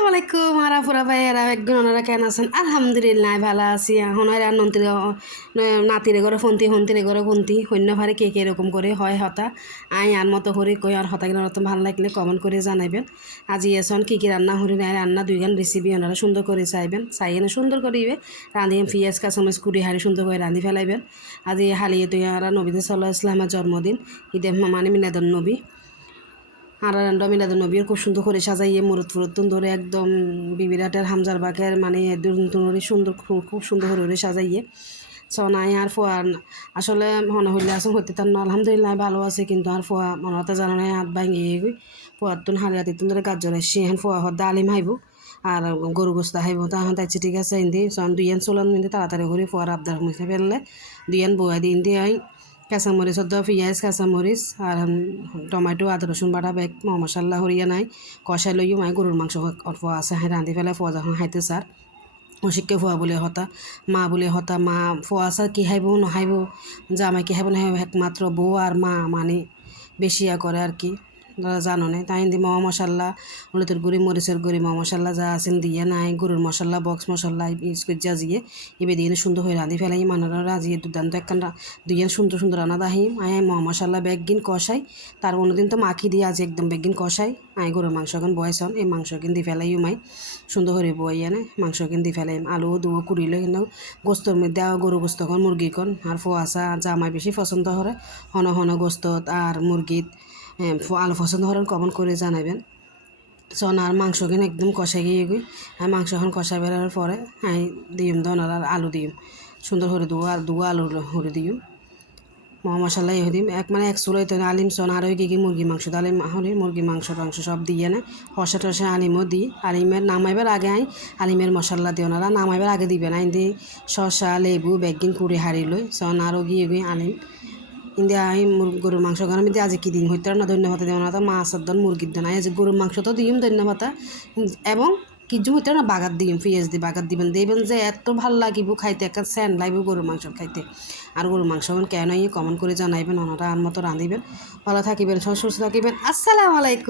আসসালামু আলাইকুম হারাফুরা ভাইয়েরা একজন ওনারা কেন আছেন আলহামদুলিল্লাহ ভালো আছি এখন আর নন্তির নাতিরে ঘরে ফন্তিরে ঘরে ফন্তি অন্য ভারে কে কে এরকম করে হয় হতা আর মতো করে কই আর হতা কিনা তো ভালো লাগলে কমেন্ট করে জানাইবেন আজি এসন কী রান্না হরি নাই রান্না দুইগান রেসিপি ওনারা সুন্দর করে চাইবেন চাইনে সুন্দর করিবে রাঁধিয়ে পিঁয়াজ কাঁচামরিচ কুড়ি হাড়ি সুন্দর করে রাঁধি ফেলাইবেন আজি হালিয়ে তুই আর নবীদের সাল্লাল্লাহু আলাইহি ওয়াসাল্লামের জন্মদিন ঈদে মানে মিলাদুন নবী আর মিলাদুন নবীর খুব সুন্দর করে সাজাইয়ে মুরত ধরে একদম বিবিরাটের হামজার বাঘের মানে দুরি সুন্দর খুব সুন্দর করে সাজাইয়ে সনাই আর ফোয়ার আসলে মনে হইলে আসলে হইতে তার আলহামদুলিল্লাহ ভালো আছে কিন্তু আর ফোয়া মনে জানা নাই হাত ভাঙিয়ে গই ফোয়ার তুন হারিয়াতে তুন ধরে গাছ আসছি এখন ফোয়া হদ্দা আলিম হাইব আর গরু গোস্তা হাইব তখন তাইছে ঠিক আছে ইন্দি সন দুইয়ান চলান ইন্দি তাড়াতাড়ি করে ফোয়ার আবদার মুছে ফেললে দুইয়ান বয়া দিয়ে ইন্দি আই কাঁচামরিচ পিঁয়াজ কাঁচামরিচ আর টমেটো আদা রসুন বাটা বেগ মশলা হরিয়া নাই কষাই লইও মাই গরুর মাংস অল্প আছে হ্যাঁ রাঁধি ফেলে ফোয়া যখন খাইতে চার অশিক্ষে ফোয়া বলে হতা মা বলে হতা মা ফোয়া চার কি খাইব নখাইব জামাই কি খাইব না একমাত্র বউ আর মা মানে বেশিয়া করে আর কি জানো না তাই দি মা মশলা হলুদের গুঁড়ি মরিচের গুঁড়ি মা মশলা যা আছেন দিয়ে নাই গরুর মশলা বক্স মশলা ইউজ করে জাজিয়ে এবার দিয়ে সুন্দর হয়ে রাঁধি ফেলাই মানুষ রাজিয়ে দুর্দান্ত একখান দুইয়ান সুন্দর সুন্দর রান্না দাহি আয় মা মশলা বেগিন কষাই তার অন্যদিন তো মাখি দিয়ে আজ একদম বেগিন কষাই আয় গরুর মাংস এখন বয়সন এই মাংস কিন দি ফেলাই মাই সুন্দর করে বইয়া নে মাংস কিন দি ফেলাই আলু দুয়ো কুড়িলে কিন্তু গোস্তর মধ্যে গরু গোস্ত কন মুরগি কন আর ফোয়াশা জামাই বেশি পছন্দ করে হন হন গোস্তত আর মুরগিত আলু পছন্দ করেন কমন করে জানাবেন আর মাংস কিনে একদম কষাই গিয়ে গই আর মাংস এখন কষাই বেরোর পরে হ্যাঁ দিম দনার আর আলু দিম সুন্দর করে দুয়া আলু হরে দিম মশলা ইয়ে দিম মানে এক চুলোই তো আলিম সন আরও কি মুরগি মাংস আলিম হরি মুরগি মাংস টাংস সব দিয়ে না হসা টসা আলিমও দিই আলিমের নামাইবার আগে আলিমের মশলা দিও না নামাইবার আগে দিবেন আইন দিই শসা লেবু বেগিন কুড়ি হাড়ি লই সন আরও গিয়ে আলিম কিন্তু আমি গরুর মাংস খান আমি আজ কি দিন হইতে না ধন্যবাদ দেওয়া না মাছের দন মুরগির দন আজ গরুর মাংস তো দিম ধন্যবাদ এবং কিছু হইতে না বাগার দিম পেঁয়াজ দিয়ে বাগার দিবেন দেখবেন যে এত ভাল লাগিব খাইতে একটা স্যান্ড লাগবে গরুর মাংস খাইতে আর গরুর মাংস কেন কমেন্ট করে জানাইবেন ওনারা আর মতো রাঁধিবেন ভালো থাকিবেন সুস্থ থাকিবেন আসসালামু আলাইকুম।